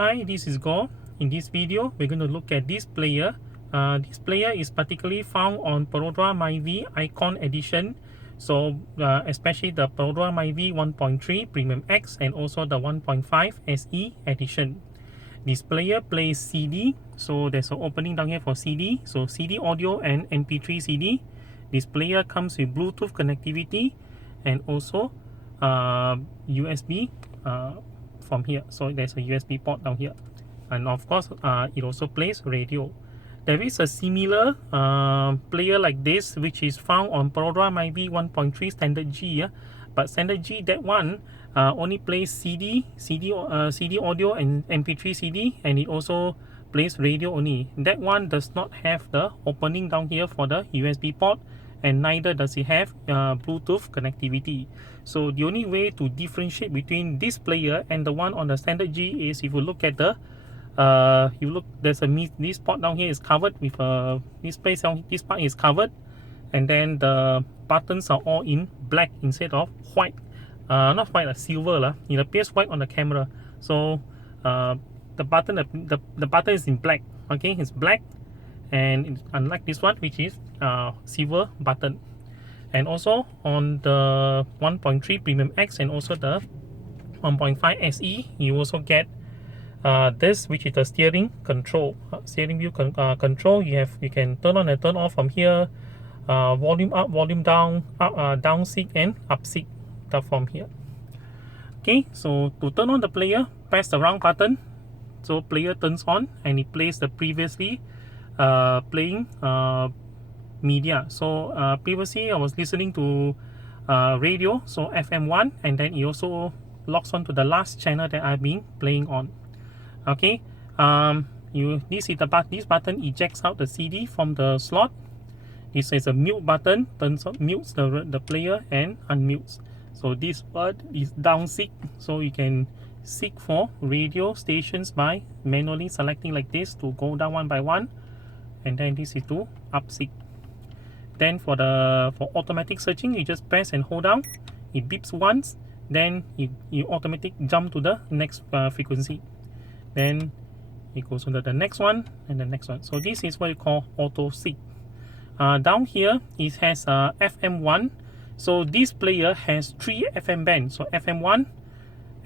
Hi, this is Go. In this video, we're going to look at this player. This player is particularly found on Perodua MyVI Icon Edition. So, especially the Perodua MyVI 1.3 Premium X and also the 1.5 SE Edition. This player plays CD. So, there's an opening down here for CD. So, CD audio and MP3 CD. This player comes with Bluetooth connectivity and also USB from here. So there's a USB port down here, and of course it also plays radio. There is a similar player like this which is found on Perodua MyVI 1.3 standard G, but standard G, that one only plays CD audio and MP3 CD, and it also plays radio only. That one does not have the opening down here for the USB port, and neither does it have Bluetooth connectivity. So the only way to differentiate between this player and the one on the standard G is if you look at the there's this part down here is covered with this part is covered, and then the buttons are all in black instead of white. Not white, silver. It appears white on the camera. So the button is in black. Okay, it's black, and unlike this one which is silver button. And also on the 1.3 Premium X and also the 1.5 SE, you also get this, which is the steering control, steering wheel control. You can turn on and turn off from here, volume up, volume down, down seek and up seek from here. Okay, so to turn on the player, press the round button. So player turns on and it plays the previously playing media. So previously I was listening to radio, so FM1, and then it also logs on to the last channel that I've been playing on. Okay, this button ejects out the CD from the slot. This is a mute button, mutes the player and unmutes. So this part is down seek, so you can seek for radio stations by manually selecting like this to go down one by one, and then this is to up seek. Then for automatic searching, you just press and hold down. It beeps once, then you automatically jump to the next frequency. Then it goes on to the next one and the next one. So this is what you call auto seek. Down here it has FM1. So this player has 3 FM bands. So FM1,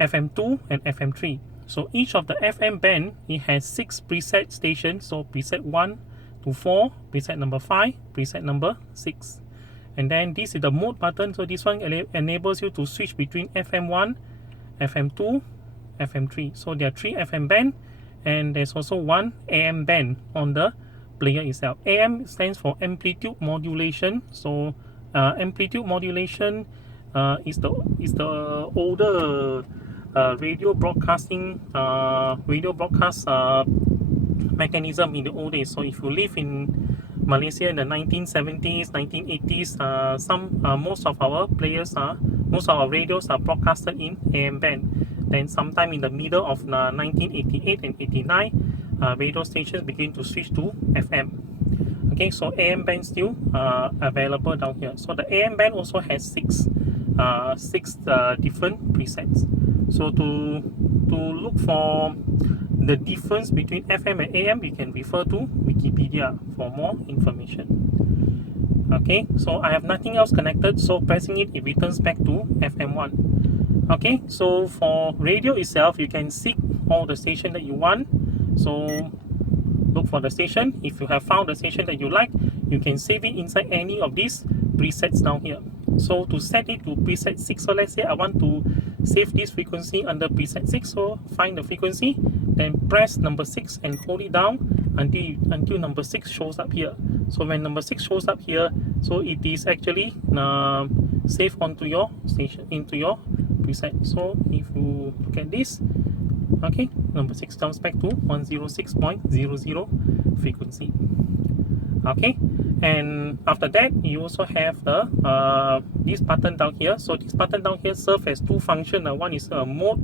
FM2 and FM3. So each of the FM band, it has 6 preset stations. So preset 1 to 4, preset number 5, preset number 6. And then this is the mode button. So this one enables you to switch between FM1, FM2, FM3. So there are 3 FM band, and there's also 1 AM band on the player itself. AM stands for amplitude modulation. So amplitude modulation is the older radio broadcast mechanism in the old days. So if you live in Malaysia in the 1970s, 1980s, most of our radios are broadcasted in AM band. Then sometime in the middle of 1988 and 89, radio stations begin to switch to FM. Okay, so AM band still available down here. So the AM band also has six different presets. So to look for the difference between FM and AM, you can refer to Wikipedia for more information. Okay, so I have nothing else connected, so pressing it returns back to FM1. Okay, so for radio itself, you can seek all the station that you want. So look for the station. If you have found the station that you like, you can save it inside any of these presets down here. So to set it to preset 6, so let's say I want to save this frequency under preset 6. So find the frequency, then press number 6 and hold it down until number 6 shows up here. So when number 6 shows up here, so it is actually saved onto your station, into your preset. So if you look at this, okay, number 6 jumps back to 106.00 frequency. Okay, and after that you also have the this button down here. So this button down here serves as 2 functions. One is mode,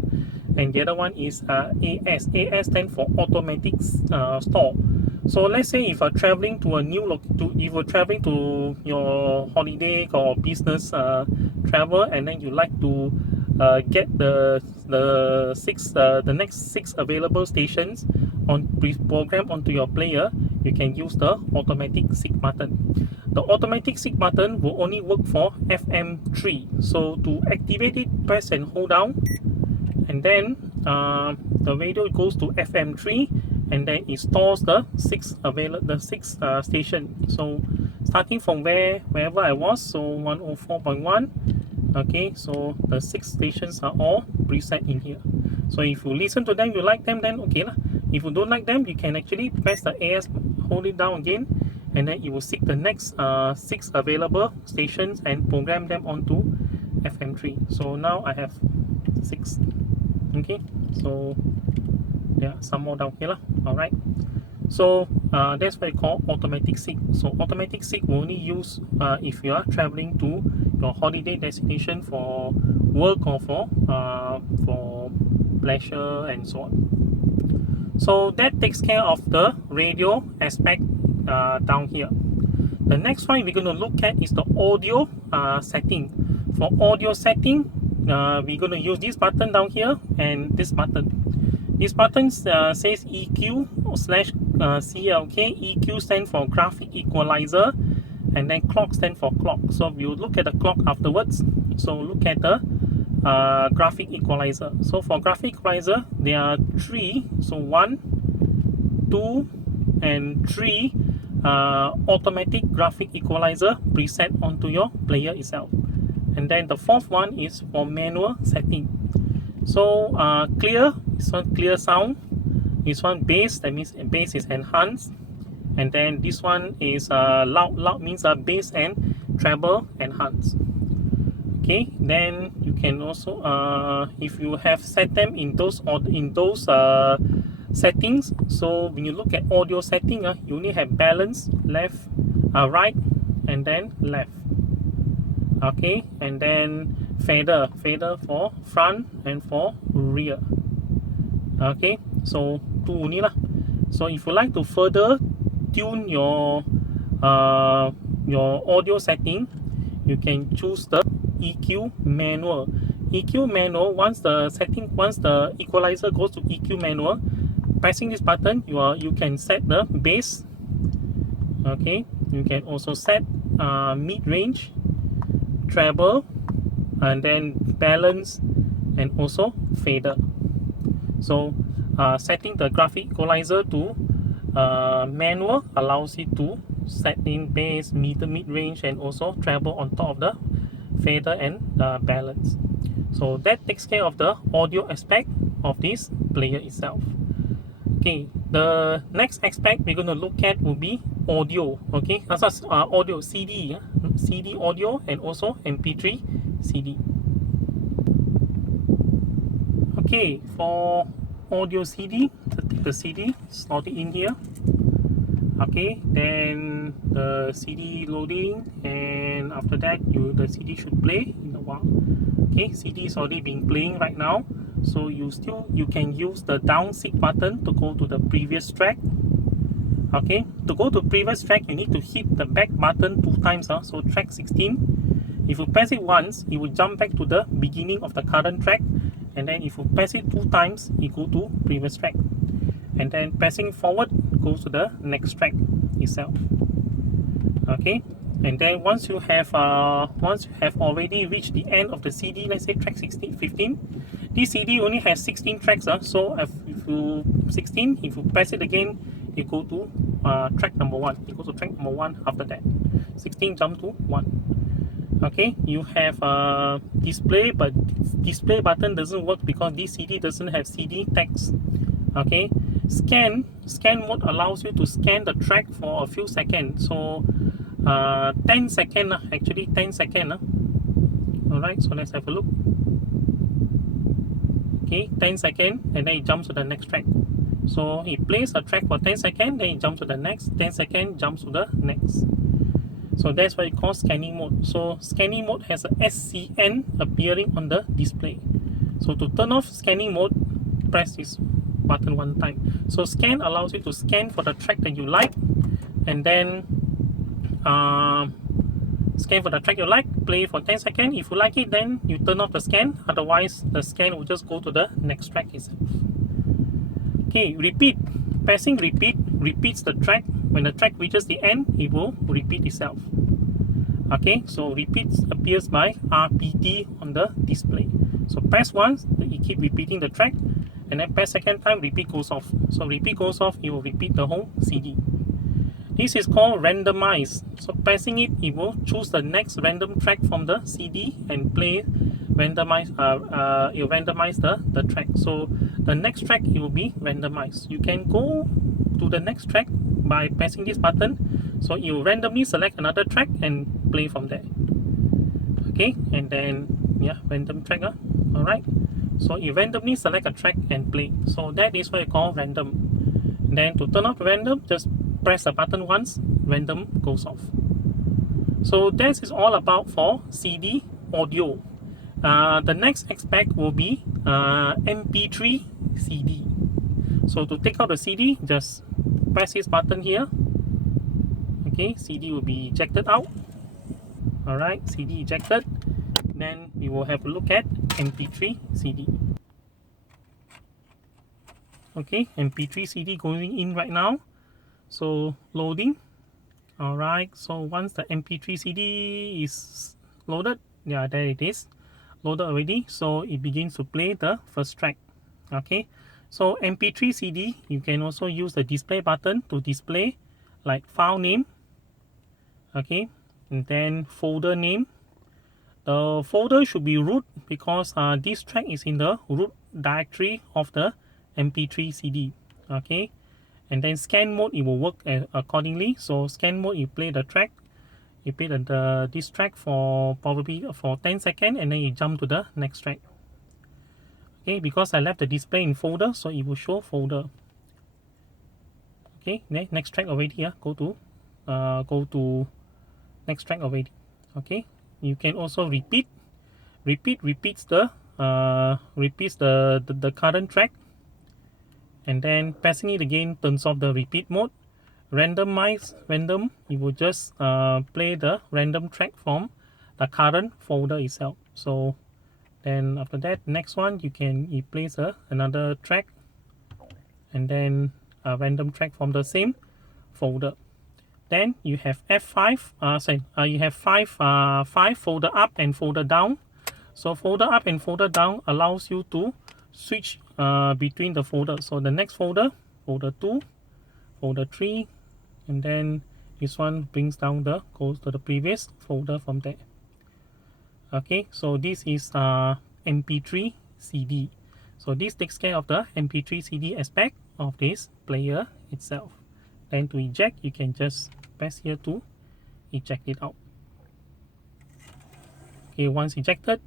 and the other one is AS. AS stands for automatic store. So let's say if you're traveling to a if you're traveling to your holiday or business travel, and then you like to get the next 6 available stations on program onto your player, you can use the automatic seek button. The automatic seek button will only work for FM3. So to activate it, press and hold down, and then the radio goes to FM3, and then it stores the 6 station. So starting from wherever I was, so 104.1. Okay, so the 6 stations are all preset in here. So if you listen to them, you like them, then okay lah. If you don't like them, you can actually press the AS, hold it down again, and then it will seek the next 6 available stations and program them onto FM3. So now I have 6. Okay, so there are some more down here lah. Alright, so that's what you call automatic seek. So automatic seek will only use if you are traveling to your holiday destination for work or for pleasure and so on. So that takes care of the radio aspect down here. The next one we're going to look at is the audio setting. For audio setting, we're going to use this button down here and this button. This button says EQ / CLK. EQ stands for graphic equalizer, and then clock stands for clock. So we'll look at the clock afterwards. So look at the graphic equalizer. So for graphic equalizer, there are 3. So 1, 2, and 3 automatic graphic equalizer preset onto your player itself. And then the 4th one is for manual setting. So clear, this one clear sound. This one bass, that means bass is enhanced. And then this one is loud. Loud means bass and treble enhanced. Okay, then you can also if you have set them in those settings. So when you look at audio setting, you only have balance, left, right, and then left. Okay, and then fader for front and for rear. Okay, so 2 only lah. So if you like to further tune your audio setting, you can choose the EQ manual. EQ manual, once the equalizer goes to EQ manual, pressing this button, you can set the bass. Okay, you can also set mid range, treble, and then balance, and also fader. So setting the graphic equalizer to manual allows it to set in bass, mid range, and also treble on top of the fader and balance. So that takes care of the audio aspect of this player itself. Okay, the next aspect we're going to look at will be audio. Okay, that's audio CD, CD audio, and also MP3 CD. Okay, for audio CD, take the CD, slot it in here. Okay, then the CD loading, and after that the CD should play in a while. Okay, CD is already being playing right now. So you can use the down seek button to go to the previous track. Okay, to go to previous track, you need to hit the back button 2 times. So track 16, if you press it once, it will jump back to the beginning of the current track, and then if you press it 2 times, it go to previous track, and then pressing forward goes to the next track itself. Okay, and then once you have already reached the end of the CD, let's say track 15, this CD only has 16 tracks. So if you 16, if you press it again, you go to track number 1. You go to track number 1 after that. 16 jump to 1. Okay, you have display, but display button doesn't work because this CD doesn't have CD text. Okay, scan mode allows you to scan the track for a few seconds. So 10 seconds, actually 10 seconds. Alright, so let's have a look. Okay, 10 seconds, and then it jumps to the next track. So it plays a track for 10 seconds, then it jumps to the next, 10 seconds, jumps to the next. So that's what you call scanning mode. So scanning mode has a SCN appearing on the display. So to turn off scanning mode, press this button 1 time. So scan allows you to scan for the track that you like, and then Scan for the track you like, play for 10 seconds. If you like it, then you turn off the scan. Otherwise, the scan will just go to the next track itself. Okay, repeat. Pressing repeat repeats the track. When the track reaches the end, it will repeat itself. Okay, so repeats appears by RPT on the display. So press once, it keep repeating the track, and then press second time, repeat goes off. So repeat goes off, it will repeat the whole CD. This is called randomize. So pressing it, it will choose the next random track from the CD and play randomize. It will randomize the track. So the next track, it will be randomized. You can go to the next track by pressing this button. So you randomly select another track and play from there. Okay, and then yeah, random track. Alright. So you randomly select a track and play. So that is what you call random. Then to turn off random, just press the button once, random goes off. So this is all about for CD audio. The next aspect will be MP3 CD. So to take out the CD, just press this button here. Okay, CD will be ejected out. Alright, CD ejected. Then we will have a look at MP3 CD. Okay, MP3 CD going in right now. So loading. Alright, so once the MP3 CD is loaded, yeah, there it is, loaded already. So it begins to play the first track. Okay, so MP3 CD, you can also use the display button to display like file name. Okay, and then folder name. The folder should be root because this track is in the root directory of the MP3 CD. Okay, and then scan mode, it will work accordingly. So scan mode, you play the track, you play this track for probably for 10 seconds, and then you jump to the next track. Okay, because I left the display in folder, so it will show folder. Okay, next track already. Go to next track already. Okay, you can also repeats the current track, and then pressing it again turns off the repeat mode. Randomize random, it will just play the random track from the current folder itself. So then after that, next one you place another track, and then a random track from the same folder. Then you have F5. You have five folder up and folder down. So folder up and folder down allows you to switch between the folders. So the next folder, folder 2, folder 3, and then this one goes to the previous folder from there. Okay, so this is MP3 CD. So this takes care of the MP3 CD aspect of this player itself. Then to eject, you can just press here to eject it out. Okay, once ejected,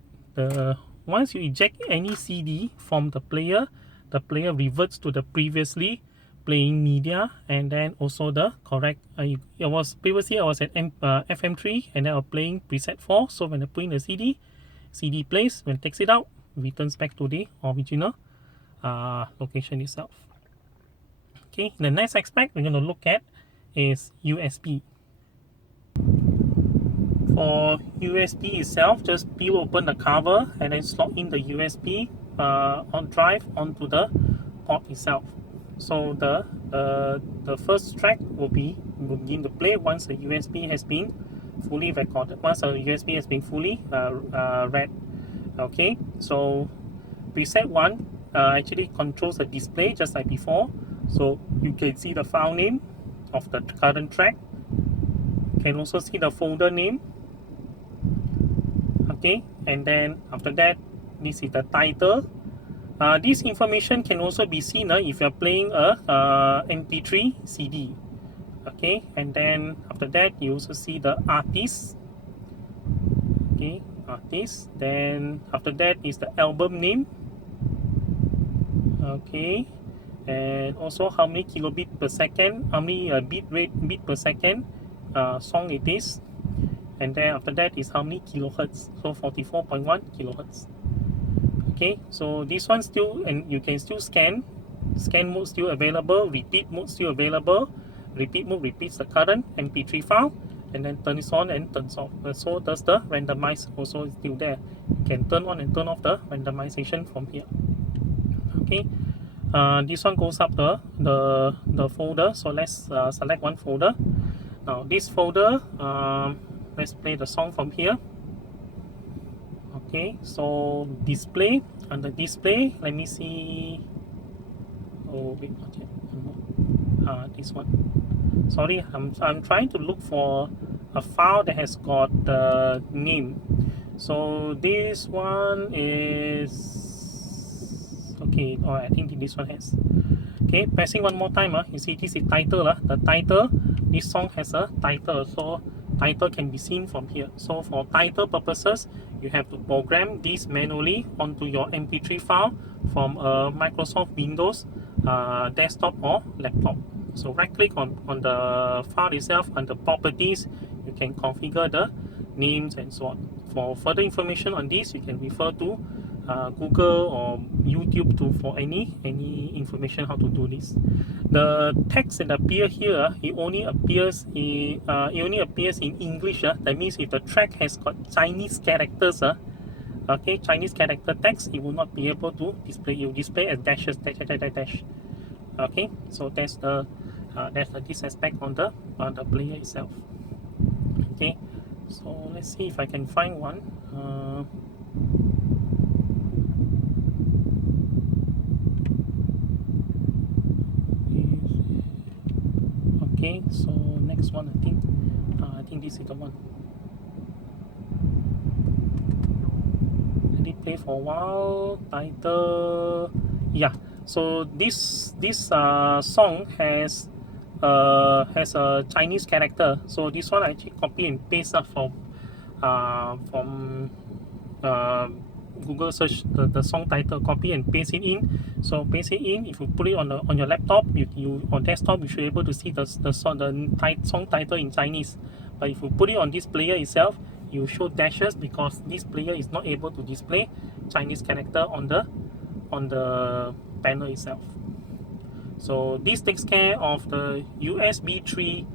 once you eject any CD from the player reverts to the previously playing media, and then also the correct. Previously I was at FM3, and then I was playing preset 4. So when I put in the CD plays. When it takes it out, returns back to the original location itself. Okay, the next aspect we're going to look at is USB. For USB itself, just peel open the cover and then slot in the USB on drive onto the port itself. So the first track will begin to play once the USB has been fully recorded. Once the USB has been fully read. Okay, so preset 1 actually controls the display just like before. So you can see the file name of the current track. You can also see the folder name. Okay, and then after that, this is the title. This information can also be seen if you're playing a MP3 CD. Okay, and then after that, you also see the artist. Okay, artist. Then after that is the album name. Okay, and also how many kilobit per second, how many bit per second song it is. And then after that is how many kilohertz, so 44.1 kilohertz. Okay, so this one still, and you can still scan mode still available, repeat mode still available. Repeat mode repeats the current MP3 file, and then turn it on and turns off. So does the randomize also still there. You can turn on and turn off the randomization from here. Okay, this one goes up the folder. So let's select one folder. Now this folder, let's play the song from here. Okay, so display, under display, let me see. Oh wait, okay, this one. Sorry, I'm trying to look for a file that has got the name. So this one is okay. Oh, I think this one has. Okay, pressing one more time. You see this is title. The title, this song has a title, so title can be seen from here. So for title purposes, you have to program this manually onto your MP3 file from a Microsoft Windows desktop or laptop. So right click on the file itself, under properties, you can configure the names and so on. For further information on this, you can refer to Google or YouTube for any information how to do this. The text that appear here, it only appears in English. That means if the track has got Chinese characters, okay, Chinese character text, it will not be able to display. It will display as dashes, dash, dash, dash, dash. Okay, so that's the this aspect on the player itself. Okay, so let's see if I can find one. Okay, so next one, I think this is the one. Let it play for a while. Title, yeah. So this song has a Chinese character. So this one I actually copy and paste from Google search the song title, copy and paste it in. So paste it in. If you put it on your laptop, you on desktop, you should be able to see the song title in Chinese. But if you put it on this player itself, you show dashes because this player is not able to display Chinese character on the panel itself. So this takes care of the USB 3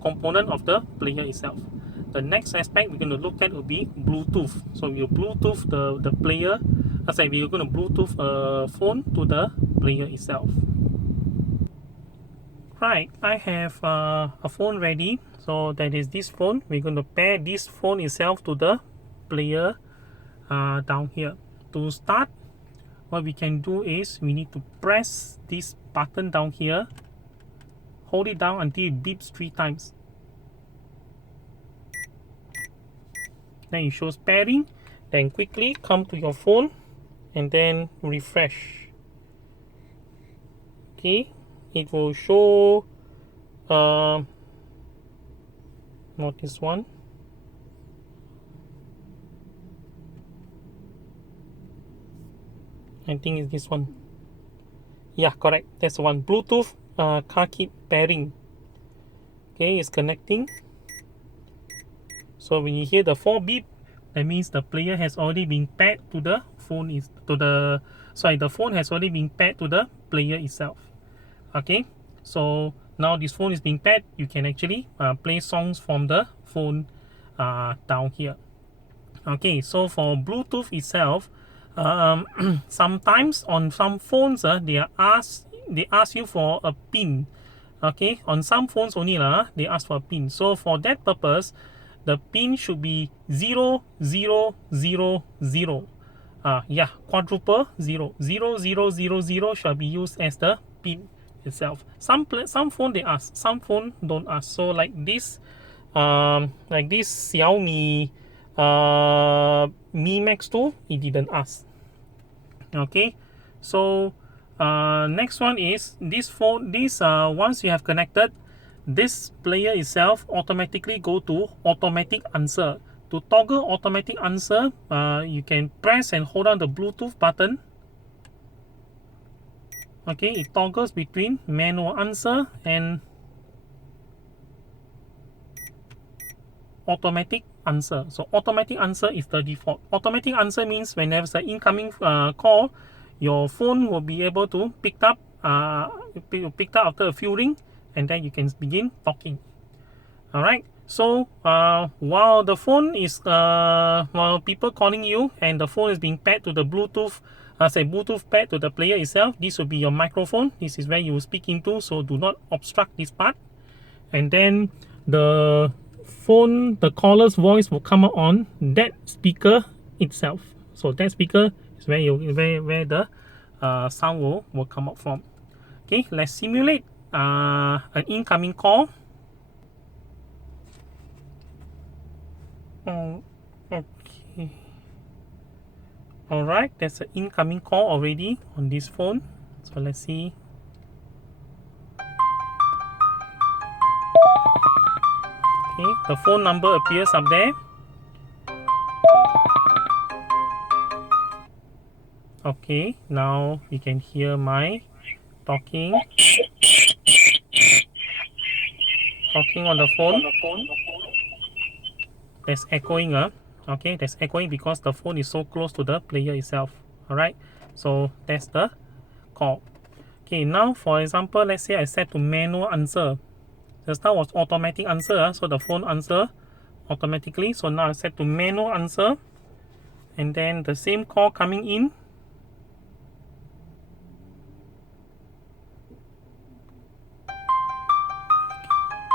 component of the player itself. The next aspect we're going to look at will be Bluetooth. So we'll Bluetooth the player. We're going to Bluetooth a phone to the player itself. Right, I have a phone ready. So that is this phone. We're going to pair this phone itself to the player down here. To start, what we can do is we need to press this button down here, hold it down until it beeps 3 times. Then it shows pairing. Then quickly come to your phone and then refresh. Okay, it will show not this one. I think it's this one. Yeah, correct. That's the one. Bluetooth car kit pairing. Okay, it's connecting. So when you hear the 4 beep, that means the player has already been paired to the phone. The phone has already been paired to the player itself. Okay, so now this phone is being paired. You can actually play songs from the phone down here. Okay, so for Bluetooth itself, sometimes on some phones they ask you for a pin. Okay, on some phones only they ask for a pin. So for that purpose, the pin should be 0 0 0 0. Yeah, quadruple 0 0 0 0 0 shall be used as the pin itself. Some phone they ask, some phone don't ask. So like this Xiaomi Mi Max 2, it didn't ask. Okay, so next one is this phone. Once you have connected, this player itself automatically go to automatic answer. To toggle automatic answer, you can press and hold on the Bluetooth button. Okay, it toggles between manual answer and automatic answer. So automatic answer is the default. Automatic answer means whenever there's an incoming call, your phone will be able to pick up after a few rings, and then you can begin talking. All right. So while the phone is while people calling you and the phone is being paired to the Bluetooth, Bluetooth paired to the player itself, this will be your microphone. This is where you will speak into, so do not obstruct this part. And then the phone, the caller's voice will come out on that speaker itself. So that speaker is where where the sound will come out from. Okay, let's simulate an incoming call. Oh, okay. Alright, there's an incoming call already on this phone. So let's see. Okay, the phone number appears up there. Okay, now you can hear my talking on the phone. There's echoing, okay, there's echoing because the phone is so close to the player itself. Alright, so that's the call. Okay, now for example, let's say I set to manual answer. Just now was automatic answer, so the phone answer automatically. So now I set to manual answer, and then the same call coming in.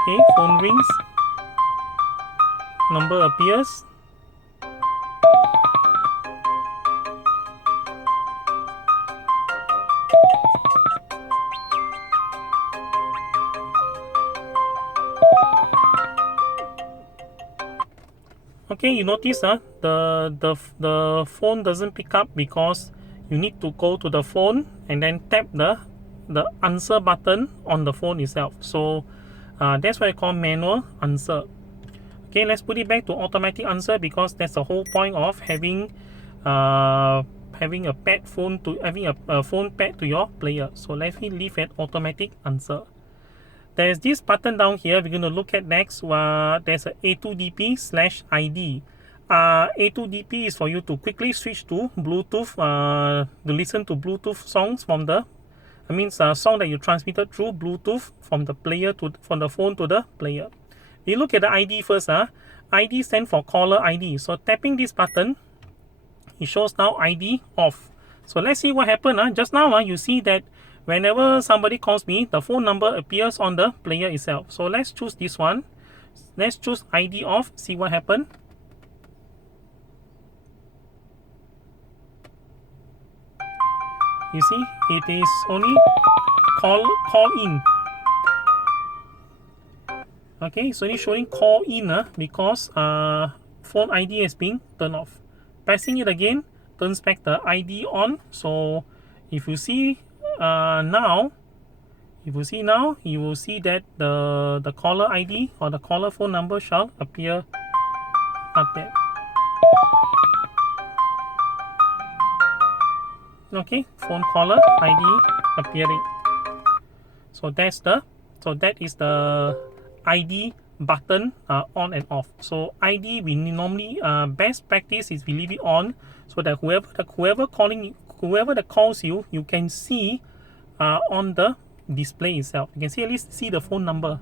Okay, phone rings, number appears. Okay, you notice the phone doesn't pick up because you need to go to the phone and then tap the answer button on the phone itself. So that's why I call manual answer. Okay, let's put it back to automatic answer because that's the whole point of having a paired phone to having a phone paired to your player. So let me leave at automatic answer. There's this button down here we're going to look at next. There's a A2DP/ID. A2DP is for you to quickly switch to Bluetooth, to listen to Bluetooth songs from the, song that you transmitted through Bluetooth from the player from the phone to the player. We look at the ID first. ID stands for caller ID. So tapping this button, it shows now ID off. So let's see what happened. Just now you see that whenever somebody calls me, the phone number appears on the player itself. So let's choose this one. Let's choose ID off, see what happened. You see, it is only call in. Okay, it's only showing call in because phone ID has been turned off. Pressing it again turns back the ID on. So if you see now, you will see that the caller ID or the caller phone number shall appear up there. Okay, phone caller ID appearing. So that is the ID button on and off. So ID, we normally best practice is we leave it on so that whoever that calls you, you can see on the display itself. You can see at least see the phone number.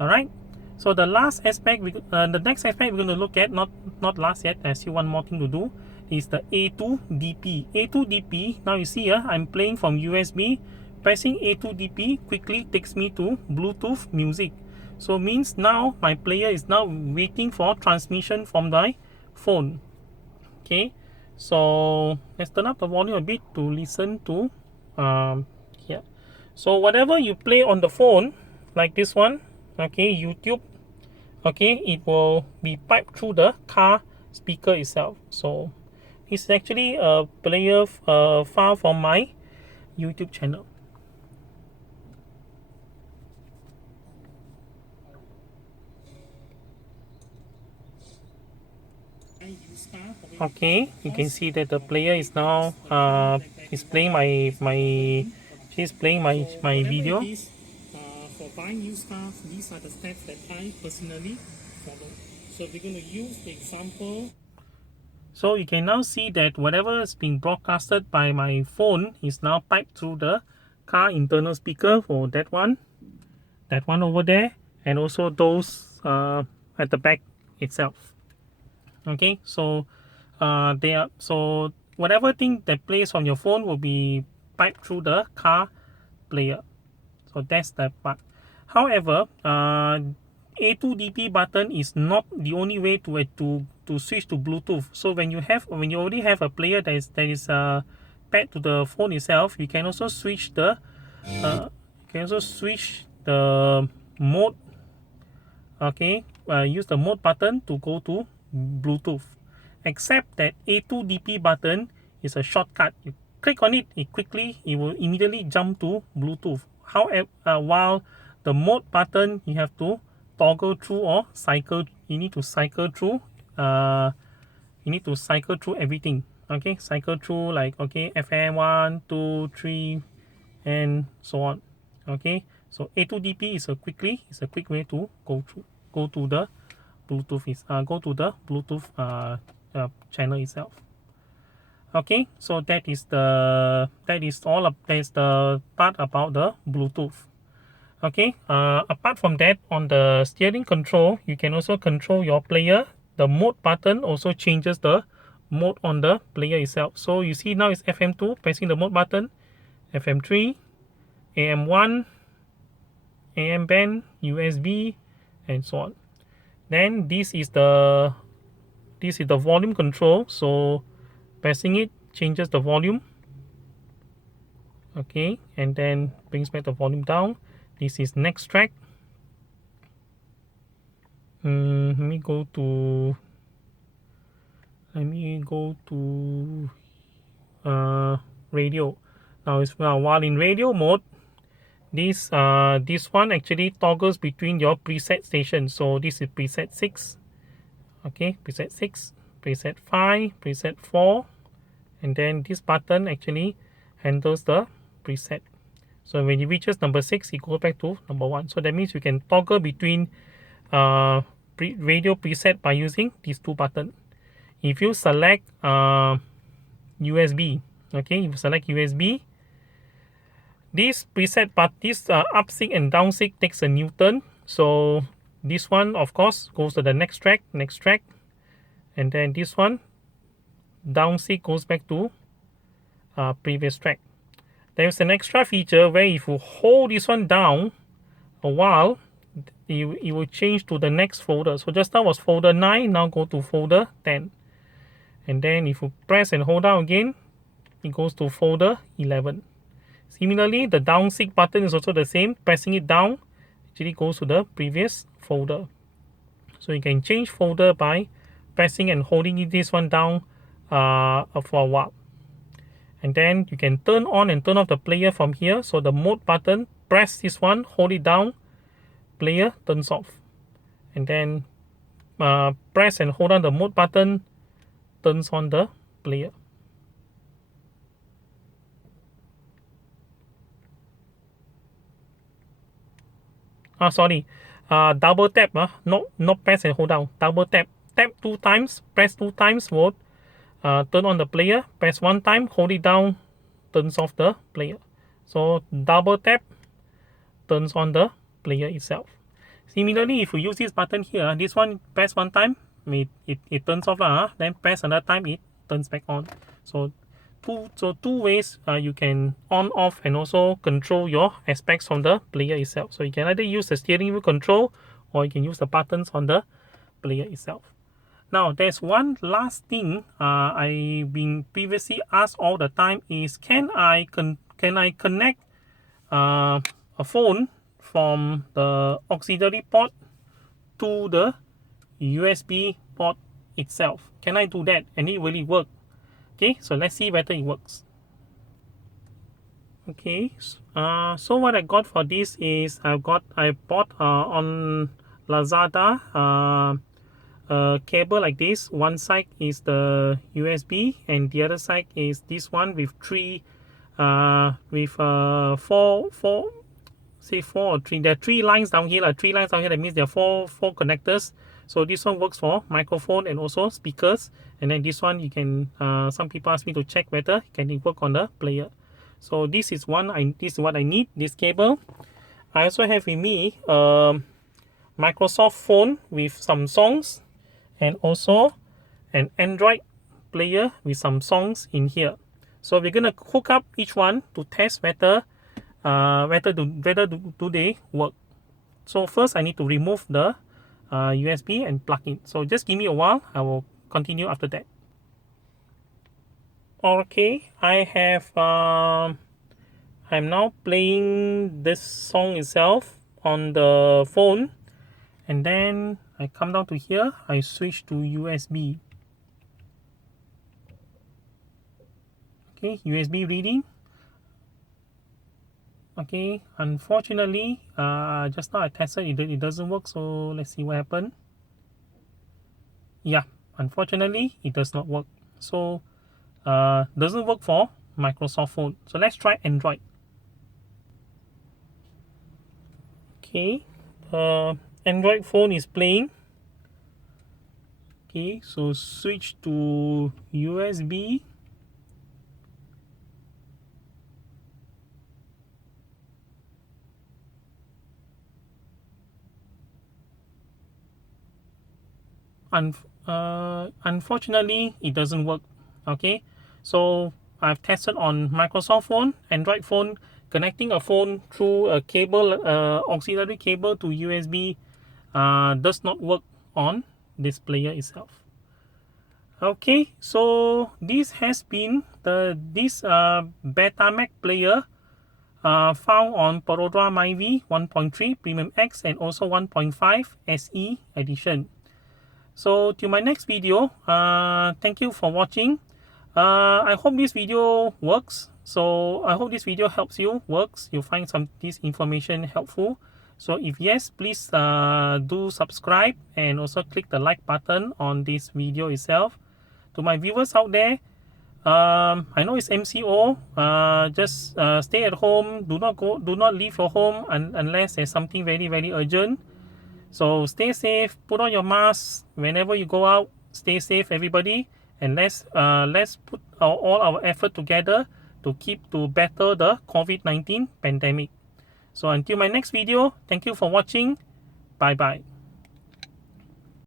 All right. So the last aspect, the next aspect we're going to look at, not last yet. I see one more thing to do is the A2DP. A2DP. Now you see I'm playing from USB. Pressing A2DP quickly takes me to Bluetooth music. So means now my player is now waiting for transmission from my phone. Okay. So let's turn up the volume a bit to listen to here. So whatever you play on the phone, like this one, okay, YouTube, okay, it will be piped through the car speaker itself. So it's actually a player file from my YouTube channel. Okay, you can see that the player is now is playing she's playing my video. For buying used cars, these are the steps that I personally follow. So we're going to use the example. So you can now see that whatever is being broadcasted by my phone is now piped through the car internal speaker for that one over there, and also those at the back itself. Okay, so so whatever thing that plays on your phone will be piped through the car player. So that's the part. However, A2DP button is not the only way to switch to Bluetooth. So when you already have a player that is paired to the phone itself, you can also switch the mode. Okay, use the mode button to go to Bluetooth. Except that A2DP button is a shortcut. You click on it, it will immediately jump to Bluetooth. However, while the mode button you have to toggle through or cycle. You need to cycle through. Everything. Okay, cycle through like FM 1, 2, 3, and so on. Okay, so A2DP is a quick way to go to the Bluetooth channel itself. Okay, so that is the part about the Bluetooth. Okay, apart from that, on the steering control, you can also control your player. The mode button also changes the mode on the player itself. So you see now it's FM2, pressing the mode button, FM3, AM1, AM band, USB, and so on. Then this is the volume control. So pressing it changes the volume. Okay, and then brings back the volume down. This is next track. Let me go to radio. Now while in radio mode, this one actually toggles between your preset stations. So this is preset 6. Okay, preset 6, preset 5, preset 4, and then this button actually handles the preset. So when it reaches number 6, it goes back to number 1. So that means you can toggle between radio preset by using these two buttons. If you select USB, okay, if you select USB, this preset but this up sync and down sync takes a new turn. So this one of course goes to the next track, and then this one down sync goes back to previous track. There's an extra feature where if you hold this one down a while, it will change to the next folder. So just now was folder 9, now go to folder 10. And then if you press and hold down again, it goes to folder 11. Similarly, the down sync button is also the same. Pressing it down actually goes to the previous folder. So you can change folder by pressing and holding this one down for a while. And then you can turn on and turn off the player from here. So the mode button, press this one, hold it down, player turns off. And then press and hold on the mode button, turns on the player. Double tap, not press and hold down, double tap. Tap 2 times, press 2 times, mode. Turn on the player, press 1 time, hold it down, turns off the player. So double tap turns on the player itself. Similarly, if you use this button here, this one press 1 time, it turns off, then press another time, it turns back on. So two ways you can on, off, and also control your aspects from the player itself. So you can either use the steering wheel control or you can use the buttons on the player itself. Now, there's one last thing I've been previously asked all the time is can I connect a phone from the auxiliary port to the USB port itself? Can I do that and it really work? Okay, so let's see whether it works. Okay, so what I got for this is I bought on Lazada cable like this. One side is the USB and the other side is this one with four or three. There are 3 lines down here. 3 lines down here. That means there are four connectors. So this one works for microphone and also speakers. And then this one you can. Some people ask me to check whether can it work on the player. So this is what I need. This cable. I also have with me Microsoft phone with some songs, and also an Android player with some songs in here. So we're gonna hook up each one to test whether do they work. So first I need to remove the USB and plug in. So just give me a while. I will continue after that. Okay, I have I'm now playing this song itself on the phone, and then I come down to here, I switch to USB. Okay, USB reading. Okay, unfortunately just now I tested it doesn't work, so let's see what happened. Yeah, unfortunately it does not work. So doesn't work for Microsoft phone. So let's try Android. Okay, Android phone is playing. Okay, so switch to USB. Unfortunately it doesn't work. Okay, so I've tested on Microsoft phone, Android phone, connecting a phone through a cable, auxiliary cable to USB does not work on this player itself. Okay, so this has been this Betamek player found on Perodua MyVI 1.3 Premium X and also 1.5 SE edition. So till my next video, thank you for watching. I hope this video works. So I hope this video helps you, you find this information helpful. So if yes, please do subscribe and also click the like button on this video itself. To my viewers out there, I know it's MCO. Just stay at home. Do not leave your home unless there's something very urgent. So stay safe, put on your mask whenever you go out. Stay safe, everybody, and let's put all our effort together to battle the COVID-19 pandemic. So until my next video, thank you for watching. Bye bye.